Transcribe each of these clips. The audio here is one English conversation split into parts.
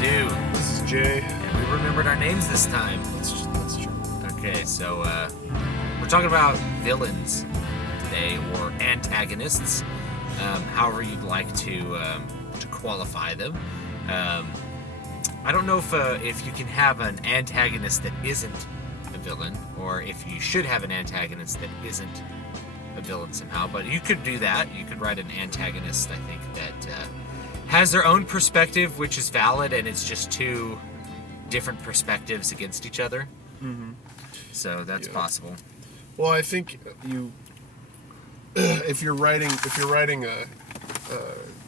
Stu. This is Jay. And we remembered our names this time. That's true. Okay, so we're talking about villains today, or antagonists, however you'd like to qualify them. I don't know if you can have an antagonist that isn't a villain, or if you should have an antagonist that isn't a villain somehow, but you could do that. You could write an antagonist, I think, that has their own perspective, which is valid, and it's just two different perspectives against each other. Mm-hmm. So that's possible. Well, I think if you're writing a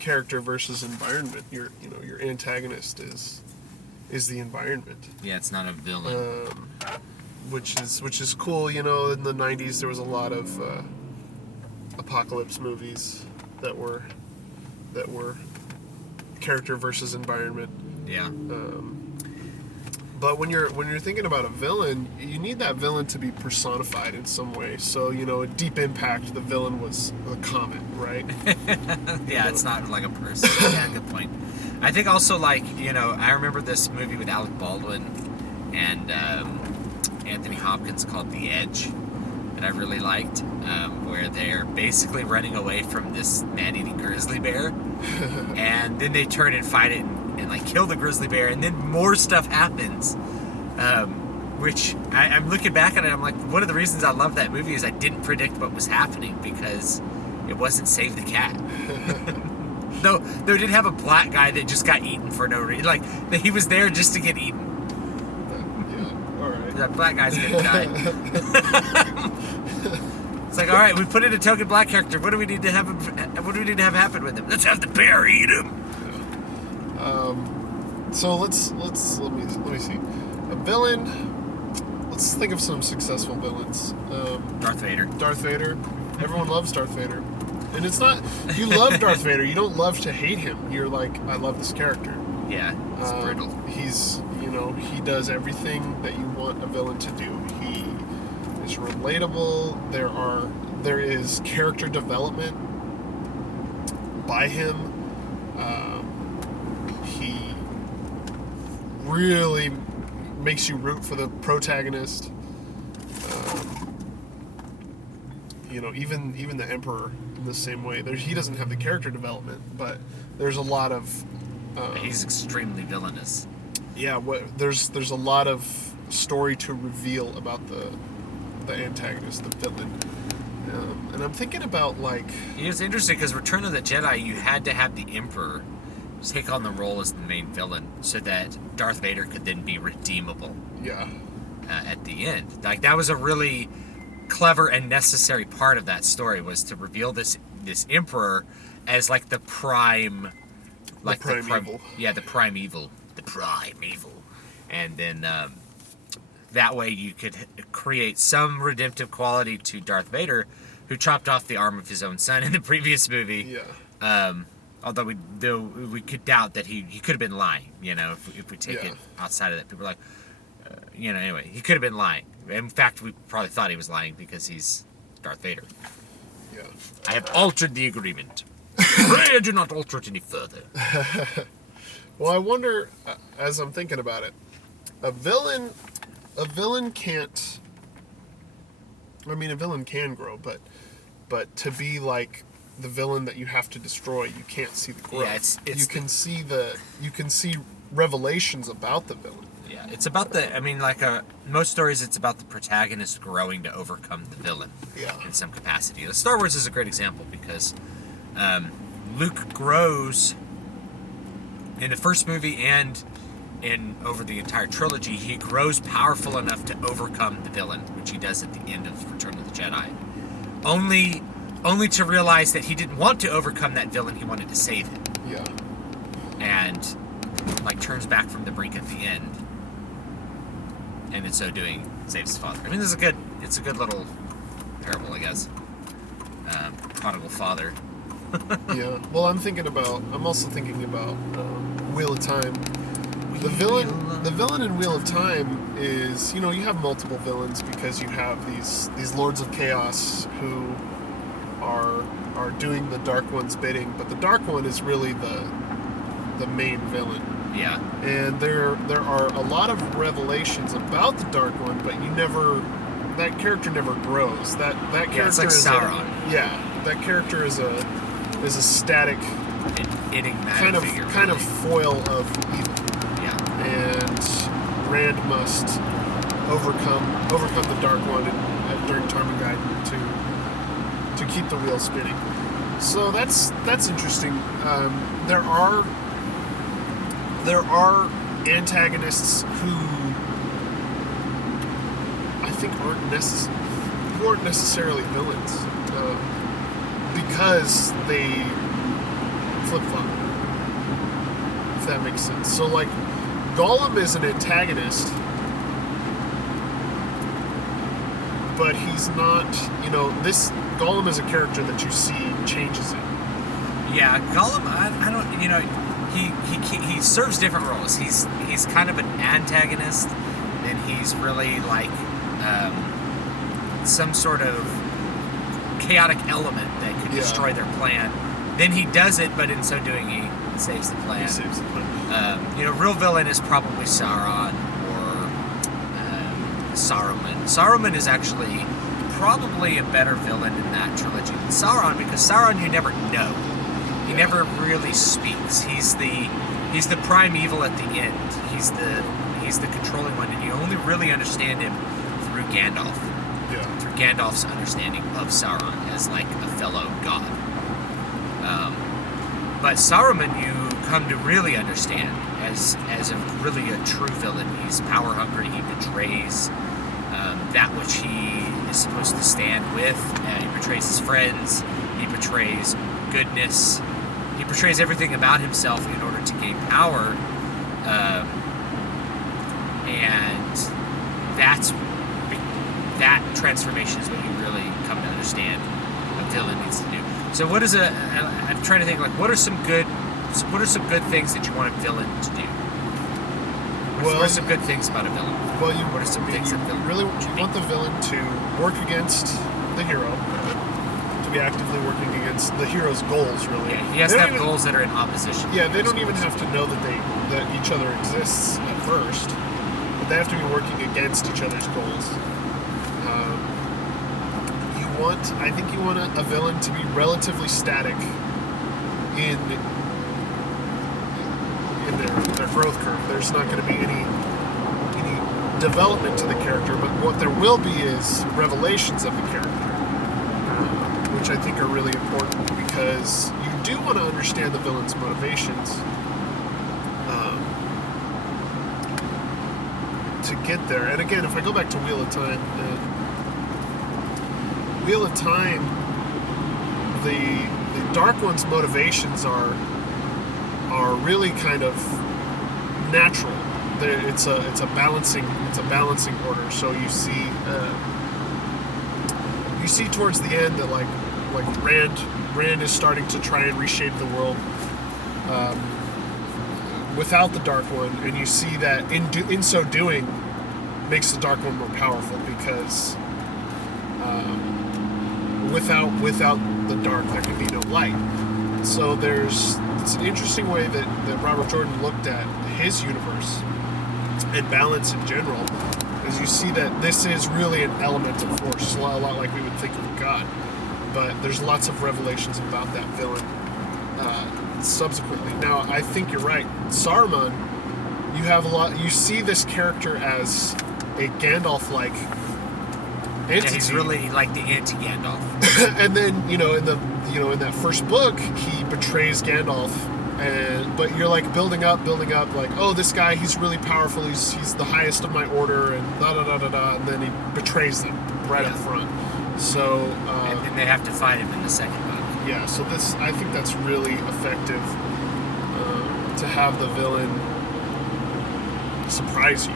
character versus environment, your antagonist is the environment. Yeah, it's not a villain. Which is cool. In the 90s there was a lot of apocalypse movies that were character versus environment. Yeah. But when you're thinking about a villain, you need that villain to be personified in some way. So, a Deep Impact, the villain was a comet, right? Yeah, it's not like a person. Yeah, good point. I think also, I remember this movie with Alec Baldwin and Anthony Hopkins called The Edge that I really liked, where they're basically running away from this man-eating grizzly bear, and then they turn and fight it and kill the grizzly bear, and then more stuff happens, which I'm looking back at it, I'm like, one of the reasons I love that movie is I didn't predict what was happening, because it wasn't Save the Cat. No, they did have a black guy that just got eaten for no reason. He was there just to get eaten. Yeah, all right. That black guy's gonna die. It's like, all right, we put in a token black character. What do we need to have happen with him? Let's have the bear eat him. So let me see. A villain. Let's think of some successful villains. Darth Vader. Darth Vader. Everyone loves Darth Vader, and it's not you love Darth Vader. You don't love to hate him. You're like, I love this character. Yeah, he's brutal. He's he does everything that you want a villain to do. He is relatable. There is character development by him. He really makes you root for the protagonist. Even the Emperor in the same way. He doesn't have the character development, but there's a lot of. He's extremely villainous. Yeah, there's a lot of story to reveal about the antagonist, the villain. And I'm thinking about It's interesting because Return of the Jedi, you had to have the Emperor take on the role as the main villain so that Darth Vader could then be redeemable. Yeah. At the end, that was a really clever and necessary part of that story, was to reveal this Emperor as the prime, evil. Yeah, the prime evil, and then that way you could create some redemptive quality to Darth Vader, who chopped off the arm of his own son in the previous movie. Yeah. Although we could doubt that he could have been lying, if we take it outside of that. People are like, anyway, he could have been lying. In fact, we probably thought he was lying because he's Darth Vader. Yeah. I have altered the agreement. Pray do not alter it any further. Well, I wonder, as I'm thinking about it, a villain can't. I mean, a villain can grow, but to be like the villain that you have to destroy, you can't see the growth. Yeah, you can see revelations about the villain. Yeah, it's about most stories, it's about the protagonist growing to overcome the villain. Yeah. In some capacity. Star Wars is a great example because Luke grows in the first movie and over the entire trilogy. He grows powerful enough to overcome the villain, which he does at the end of Return of the Jedi. Only to realize that he didn't want to overcome that villain, he wanted to save him. Yeah. And turns back from the brink at the end, and in so doing saves his father. I mean, it's a good little parable, I guess. Prodigal father. Yeah. Well, I'm also thinking about Wheel of Time. The villain in Wheel of Time is, you have multiple villains because you have these Lords of Chaos who are doing the Dark One's bidding, but the Dark One is really the main villain. Yeah. And there are a lot of revelations about the Dark One, but that character never grows. That character it's like is Sauron. That character is a static Enigmatic kind of foil of evil. Yeah. And Rand must overcome the Dark One during Tarmogoyf to keep the wheel spinning. So that's interesting. There are antagonists who I think aren't necessarily villains because they flip flop. If that makes sense. So like Gollum is an antagonist, but he's not. This Gollum is a character that you see changes in. Yeah, Gollum. I don't. He serves different roles. He's kind of an antagonist, and he's really like some sort of chaotic element that could destroy their plan. Then he does it, but in so doing, he saves the plan. Real villain is probably Sauron or Saruman. Saruman is actually probably a better villain in that trilogy than Sauron, because Sauron you never know. He never really speaks. He's the primeval at the end. He's the controlling one, and you only really understand him through Gandalf. Yeah. Through Gandalf's understanding of Sauron as like a fellow god. But Saruman you come to really understand as really a true villain. He's power hungry. He betrays that which he is supposed to stand with. He betrays his friends. He betrays goodness. He betrays everything about himself in order to gain power. And that transformation is what you really come to understand a villain needs to do. So I'm trying to think, like, what are some good things that you want a villain to do? What are some good things about a villain? Well, what are some things that villain you want the villain to work against the hero, to be actively working against the hero's goals, really. Yeah, he has to have goals that are in opposition. Yeah, they don't even have to know that each other exists at first, but they have to be working against each other's goals. I think you want a villain to be relatively static in their growth curve. There's not going to be any development to the character, but what there will be is revelations of the character, which I think are really important, because you do want to understand the villain's motivations to get there. And again, if I go back to Wheel of Time, the Dark One's motivations are really kind of natural. It's a balancing order. So you see towards the end that like Rand is starting to try and reshape the world without the Dark One, and you see that in so doing makes the Dark One more powerful, because without the dark there can be no light. So it's an interesting way that Robert Jordan looked at his universe and balance in general, as you see that this is really an element of force, a lot like we would think of a god, but there's lots of revelations about that villain subsequently. Now, I think you're right. Saruman, you see this character as a Gandalf-like entity. Yeah, he's really like the anti-Gandalf. And then, in that first book, he betrays Gandalf, but you're like building up, like, oh, this guy, he's really powerful, he's the highest of my order, and da-da-da-da-da, and then he betrays them right up front. So... and then they have to fight him in the second book. Yeah, so I think that's really effective, to have the villain surprise you.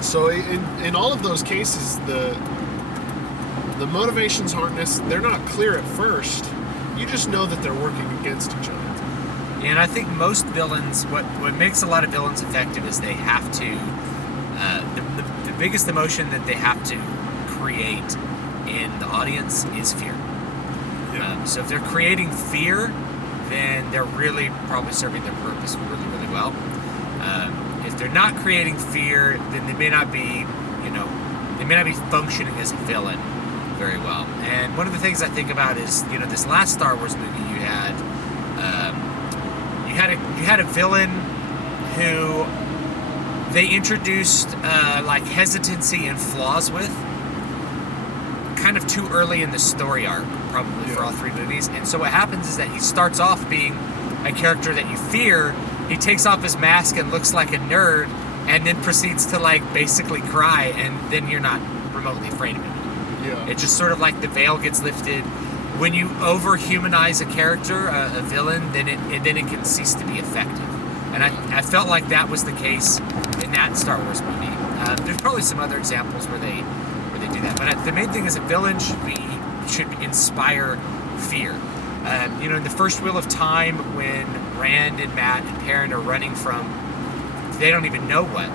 So in all of those cases, the motivations they're not clear at first. You just know that they're working against each other. Yeah, and I think most villains, what makes a lot of villains effective is they have to, the biggest emotion that they have to create in the audience is fear. Yeah. So if they're creating fear, then they're really probably serving their purpose really, really well. If they're not creating fear, then they may not be, they may not be functioning as a villain very well. And one of the things I think about is, this last Star Wars movie you had a villain who they introduced like hesitancy and flaws with kind of too early in the story arc, probably for all three movies. And so what happens is that he starts off being a character that you fear. He takes off his mask and looks like a nerd, and then proceeds to like basically cry, and then you're not remotely afraid of him. Yeah. It's just sort of like the veil gets lifted. When you over-humanize a character, a villain, then it can cease to be effective. And I felt like that was the case in that Star Wars movie. There's probably some other examples where they do that, but the main thing is a villain should inspire fear. In the first Wheel of Time, when Rand and Matt and Perrin are running from, they don't even know what,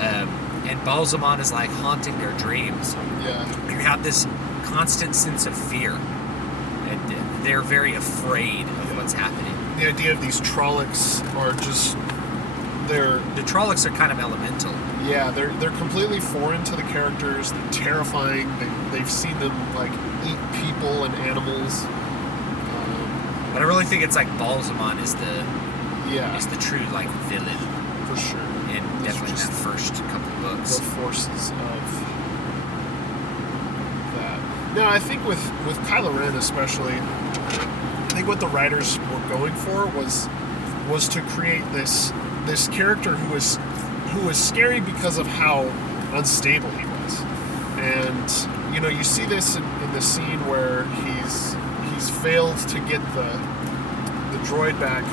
and Balsamon is like haunting their dreams. Yeah. You have this constant sense of fear, and they're very afraid of what's happening. The idea of these Trollocs are just, the Trollocs are kind of elemental. Yeah, they're completely foreign to the characters. They're terrifying. They've seen them like eat people and animals. But I really think it's like Balsamon is the true like villain for sure. And definitely that first couple books. The forces of that. No, I think with Kylo Ren especially, I think what the writers were going for was to create this character who was scary because of how unstable he was. And you see this in the scene where he's failed to get the droid back,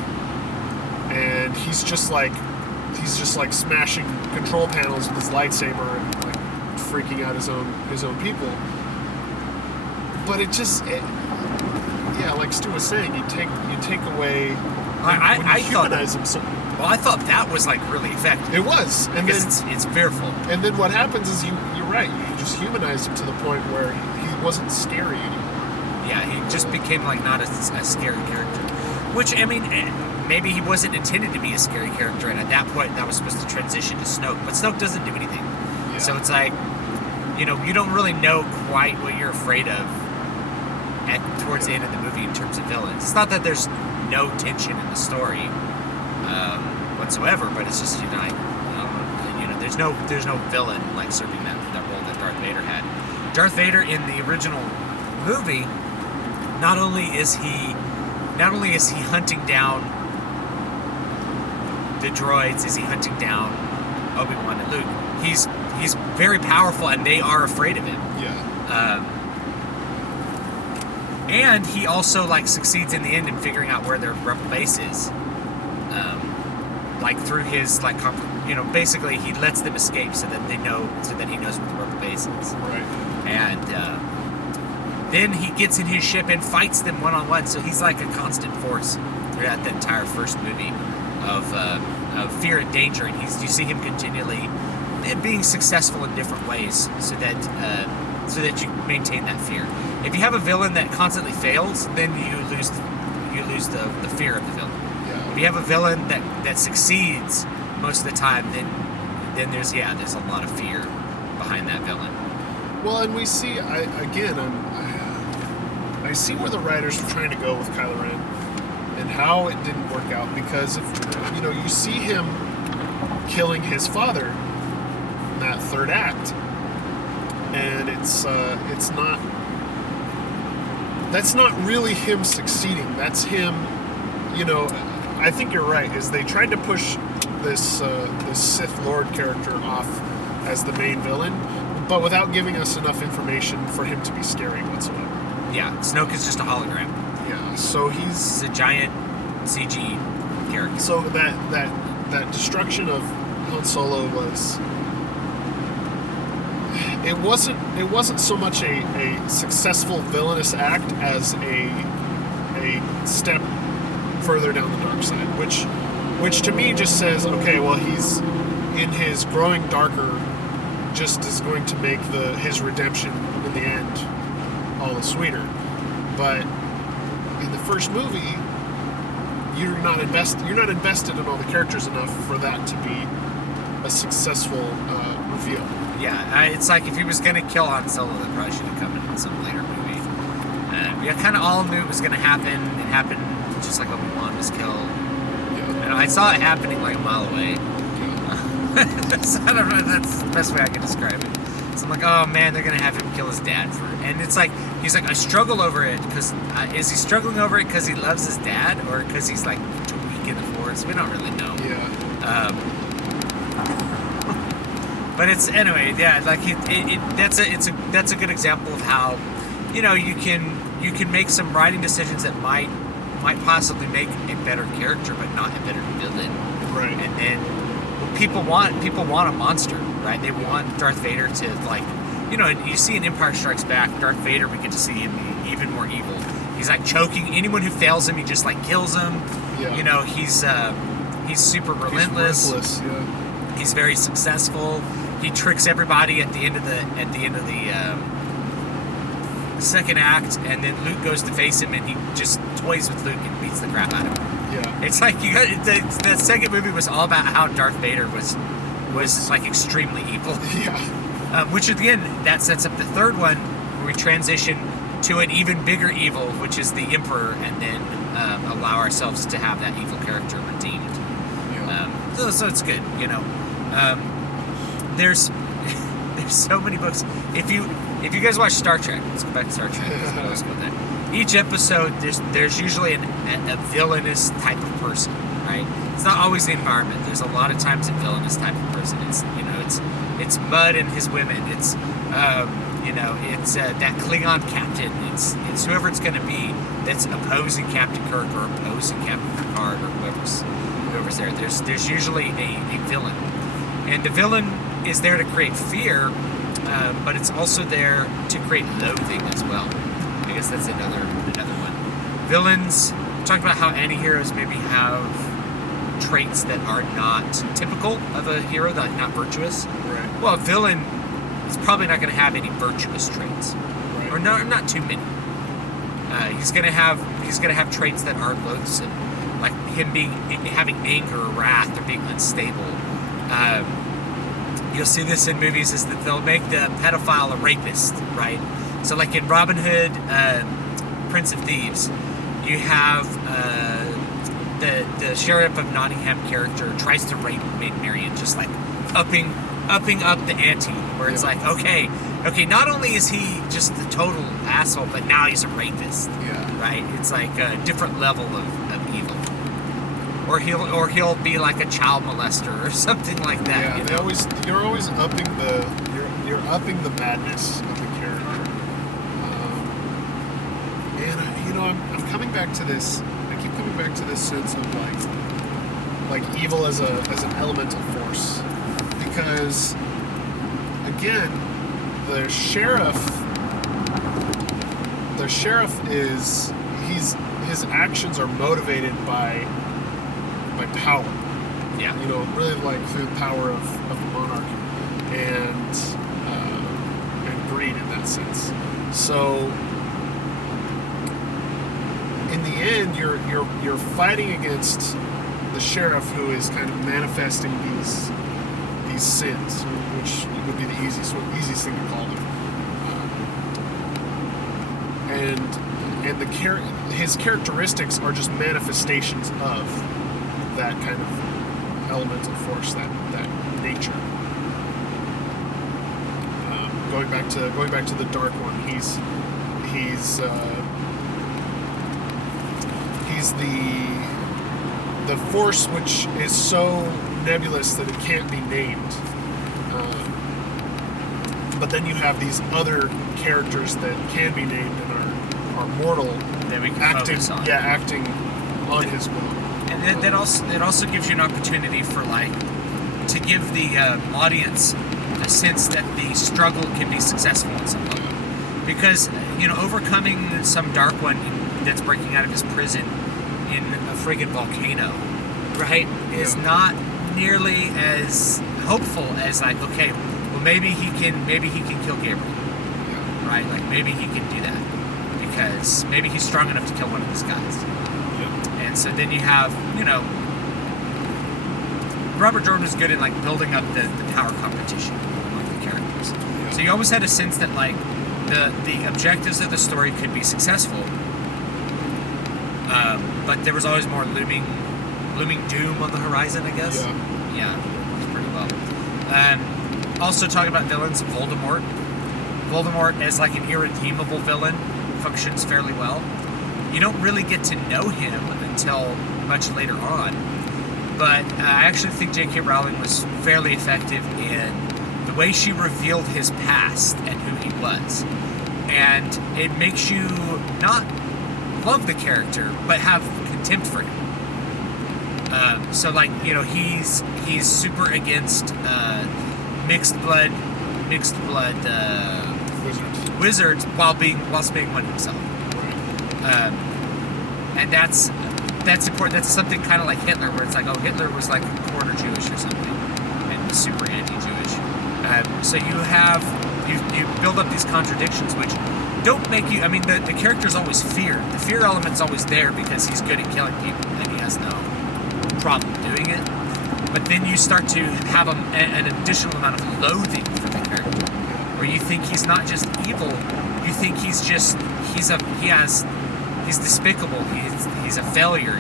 and he's just like smashing control panels with his lightsaber and like freaking out his own people. But like Stu was saying, you take away. I humanize him. So, well, I thought that was like really effective. It was, and because it's fearful. And then what happens is you're right. You just humanize him to the point where he wasn't scary anymore. Yeah, he just became like not a scary character. Which, I mean, maybe he wasn't intended to be a scary character, and at that point that was supposed to transition to Snoke. But Snoke doesn't do anything. Yeah. So it's like, you don't really know quite what you're afraid of towards the end of the movie in terms of villains. It's not that there's no tension in the story whatsoever, but it's just, there's no villain like serving that role that Darth Vader had. Darth Vader in the original movie, not only is he hunting down the droids, is he hunting down Obi-Wan and Luke. He's very powerful, and they are afraid of him. Yeah. And he also like succeeds in the end in figuring out where their rebel base is. Like through his like, basically he lets them escape so that he knows where the rebel base is. Right. And then he gets in his ship and fights them one-on-one. So he's like a constant force throughout the entire first movie of fear and danger. And you see him continually being successful in different ways so that you maintain that fear. If you have a villain that constantly fails, then you lose the fear of the villain. Yeah. If you have a villain that succeeds most of the time, then there's a lot of fear behind that villain. Well, and we see I see where the writers were trying to go with Kylo Ren and how it didn't work out, because if you see him killing his father in that third act, and that's not really him succeeding. That's him, I think you're right, is they tried to push this Sith Lord character off as the main villain, but without giving us enough information for him to be scary whatsoever. Yeah, Snoke is just a hologram. Yeah, so he's a giant CG character. So that destruction of Han Solo it wasn't so much a successful villainous act as a step further down the dark side, which to me just says, okay, well, he's in his growing darker, just is going to make his redemption in the end all the sweeter. But in the first movie, you're not invested in all the characters enough for that to be a successful reveal. Yeah, it's like if he was gonna kill Han Solo, that probably should have come in some later movie. We kind of all knew it was gonna happen. It happened just like Obi-Wan was killed. Yeah. And I saw it happening like a mile away. Yeah. So I don't know. That's the best way I can describe it. So I'm like, oh man, they're gonna have him kill his dad and it's like he's like, I struggle over it because is he struggling over it because he loves his dad or because he's like too weak in the Force? We don't really know. Yeah. But it's anyway, yeah. Like that's a good example of how, you know, you can make some writing decisions that might possibly make a better character, but not a better villain. Right. And then people want a monster, right? They want Darth Vader to, like, you know. And you see in Empire Strikes Back, Darth Vader, we get to see him be even more evil. He's like choking anyone who fails him. He just like kills them. Yeah. You know, he's super relentless. He's ruthless. Yeah. He's very successful. He tricks everybody at the end of the second act, and then Luke goes to face him, and he just toys with Luke and beats the crap out of him. Yeah. It's like the second movie was all about how Darth Vader was like extremely evil. Yeah. Which again, that sets up the third one, where we transition to an even bigger evil, which is the Emperor, and then allow ourselves to have that evil character redeemed. Yeah. So it's good, you know. There's so many books. If you guys watch Star Trek, let's go back to Star Trek. Let's go with that. Each episode, there's usually a villainous type of person, right? It's not always the environment. There's a lot of times a villainous type of person. It's, you know, it's Mud and his women. It's you know, it's that Klingon captain. It's whoever it's going to be that's opposing Captain Kirk or opposing Captain Picard or whoever's there. There's usually a villain, and the villain is there to create fear, but it's also there to create loathing as well. I guess that's another one. Villains, talk about how anti-heroes maybe have traits that are not typical of a hero, like not virtuous. Right. Well, a villain is probably not going to have any virtuous traits, Right. or not too many. He's going to have traits that are loathsome, like him having anger or wrath or being unstable. You'll see this in movies, is that they'll make the pedophile a rapist, right? So like in Robin Hood, Prince of Thieves, you have the Sheriff of Nottingham character tries to rape Maid Marian, just like upping up the ante, where it's like, okay, not only is he just the total asshole, but now he's a rapist. Yeah. Right? It's like a different level of evil. Or he'll be like a child molester or something like that. Yeah, you know? you're always upping you're upping the madness of the character. And you know, I'm coming back to this. I keep coming back to this sense of like evil as an elemental force, because again, the sheriff is his actions are motivated by power. Yeah. You know, really like through the power of the monarch and greed in that sense. So in the end, you're fighting against the sheriff, who is kind of manifesting these sins, which would be the easiest thing to call them. And his characteristics are just manifestations of that kind of elemental force, that nature. Going back to the Dark One, he's the force which is so nebulous that it can't be named. But then you have these other characters that can be named and are mortal, that we can acting on his will. And that also gives you an opportunity for, like, to give the audience a sense that the struggle can be successful in some level. Because, you know, overcoming some Dark One that's breaking out of his prison in a friggin' volcano, right, is not nearly as hopeful as, like, okay, well, maybe he can kill Gabriel, right? Like, maybe he can do that because maybe he's strong enough to kill one of these guys. And so then you have, Robert Jordan was good at like building up the power competition among the characters. Yeah. So you always had a sense that like the objectives of the story could be successful, but there was always more looming doom on the horizon, I guess. Yeah, it was pretty well. Also talking about villains, Voldemort. Voldemort as like an irredeemable villain functions fairly well. You don't really get to know him until much later on, but I actually think J.K. Rowling was fairly effective in the way she revealed his past and who he was. And it makes you not love the character, but have contempt for him. So like, he's super against mixed blood wizards whilst being one himself. And that's important. That's something kind of like Hitler, where it's like, oh, Hitler was like a quarter Jewish or something, and was super anti-Jewish. So you build up these contradictions, which don't make you. I mean, the character's always feared. The fear element's always there because he's good at killing people, and he has no problem doing it. But then you start to have an additional amount of loathing for the character, where you think he's not just evil. You think he's despicable. He's a failure.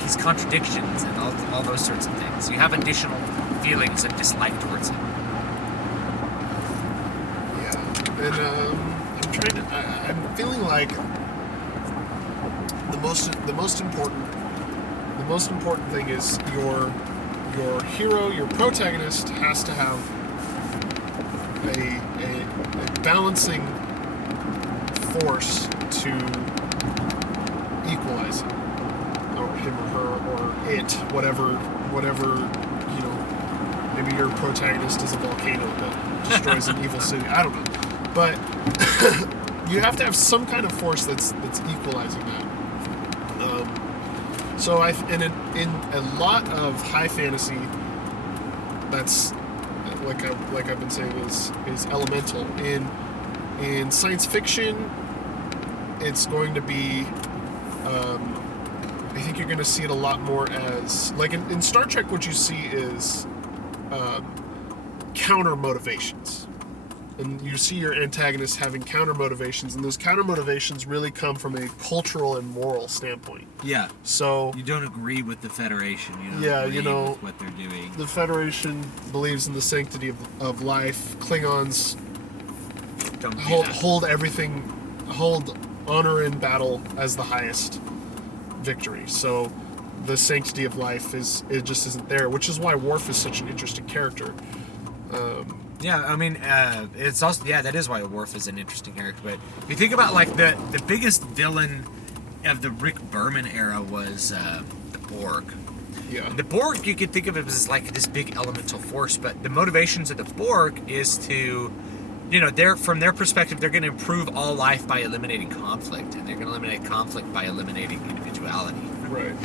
He's contradictions and all those sorts of things. You have additional feelings of dislike towards him. Yeah, and I'm feeling like the most important thing is your hero, your protagonist has to have a balancing force to equalize him, or him or her, or it, whatever, maybe your protagonist is a volcano that destroys an evil city. I don't know. But you have to have some kind of force that's equalizing that. So in a lot of high fantasy, that's like I've been saying is elemental. In science fiction, it's going to be. I think you're going to see it a lot more as like in Star Trek. What you see is counter motivations. And you see your antagonists having counter motivations, and those counter motivations really come from a cultural and moral standpoint. Yeah. So you don't agree with the Federation. With what they're doing. The Federation believes in the sanctity of life. Klingons hold honor in battle as the highest victory. So the sanctity of life it just isn't there, which is why Worf is such an interesting character. Yeah, I mean, it's also that is why Worf is an interesting character. But if you think about like the biggest villain of the Rick Berman era was the Borg. Yeah. The Borg, you could think of it as like this big elemental force, but the motivations of the Borg is to, from their perspective, they're going to improve all life by eliminating conflict, and they're going to eliminate conflict by eliminating individuality. Right.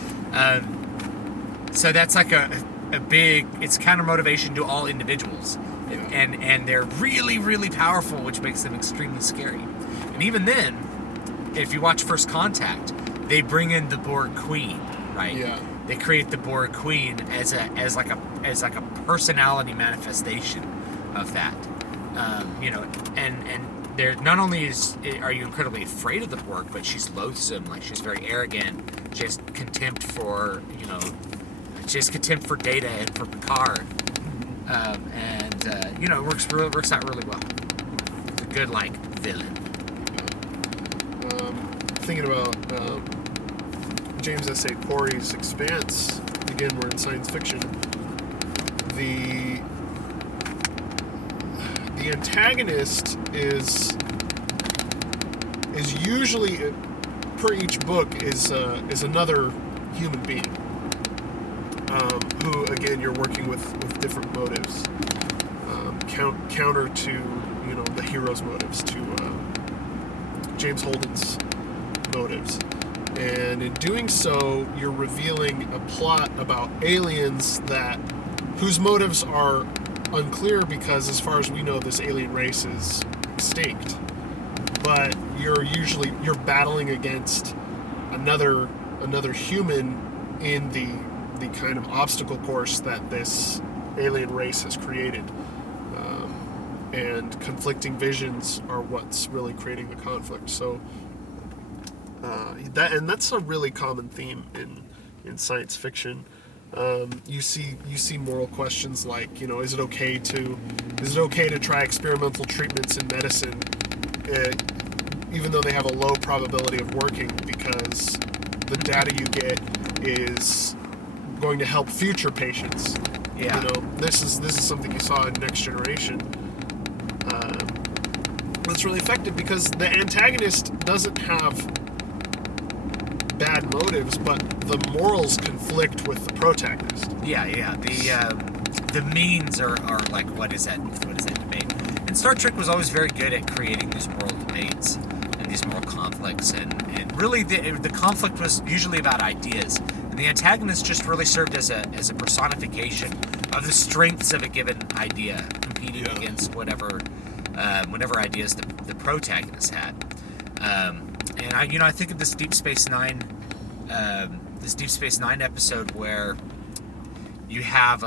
So that's like a big, it's counter motivation to all individuals. Yeah. And they're really, really powerful, which makes them extremely scary. And even then, if you watch First Contact, they bring in the Borg Queen, right? Yeah. They create the Borg Queen as like a personality manifestation of that. And there not only are you incredibly afraid of the Borg, but she's loathsome. Like, she's very arrogant. She has contempt for Data and for Picard. It works out really well. It's a good villain. Thinking about James S.A. Corey's Expanse. Again, we're in science fiction. The antagonist is usually, per each book, is another human being. Who again you're working with different motives, counter to the hero's motives, to James Holden's motives, and in doing so you're revealing a plot about aliens whose motives are unclear, because as far as we know this alien race is extinct, but you're battling against another human in the kind of obstacle course that this alien race has created. And conflicting visions are what's really creating the conflict. So that's a really common theme in science fiction. You see moral questions like, is it okay to try experimental treatments in medicine, even though they have a low probability of working, because the data you get is going to help future patients. Yeah. This is something you saw in Next Generation. It's really effective because the antagonist doesn't have bad motives, but the morals conflict with the protagonist. Yeah. The means are like, what is that debate? And Star Trek was always very good at creating these moral debates and these moral conflicts, and really the conflict was usually about ideas. And the antagonist just really served as a personification of the strengths of a given idea, competing against whatever ideas the protagonist had. And I think of this Deep Space Nine episode where you have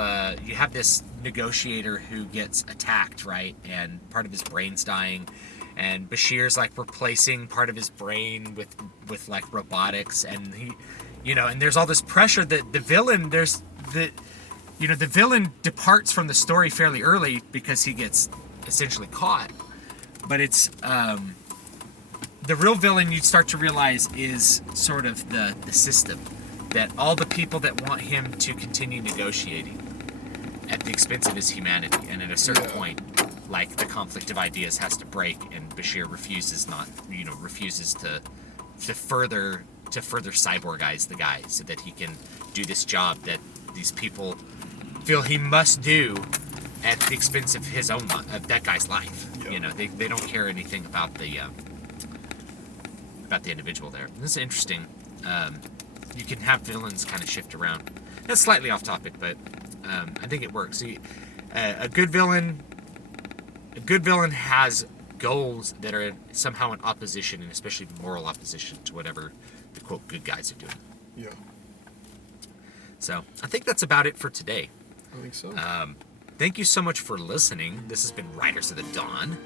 this negotiator who gets attacked, right? And part of his brain's dying, and Bashir's like replacing part of his brain with like robotics, and and there's all this pressure that the villain the villain departs from the story fairly early because he gets essentially caught. But it's the real villain, you start to realize, is sort of the system, that all the people that want him to continue negotiating at the expense of his humanity, and at a certain point, like, the conflict of ideas has to break, and Bashir refuses to further cyborgize the guy so that he can do this job that these people feel he must do at the expense of his own of that guy's life. They don't care anything about the individual there. And this is interesting. You can have villains kind of shift around. That's slightly off topic, but I think it works. See, a good villain has goals that are somehow in opposition, and especially moral opposition to whatever the quote good guys are doing. Yeah. So I think that's about it for today. I think so. Thank you so much for listening. This has been Riders of the Dawn.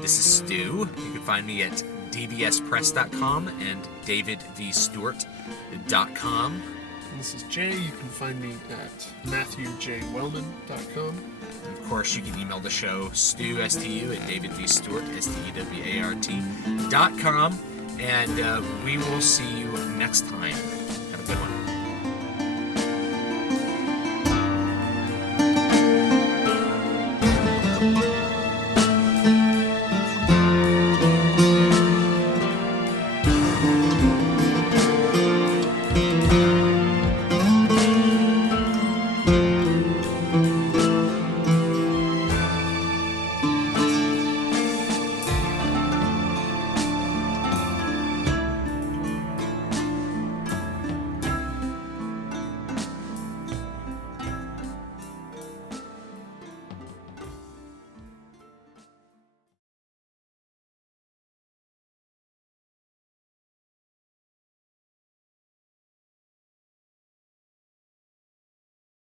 This is Stu. You can find me at dvspress.com and davidvstewart.com. And this is Jay. You can find me at matthewjwellman.com. And of course, you can email the show, Stu, S-T-U, at davidvstewart, S-T-E-W-A-R-T.com. And we will see you next time. Have a good one.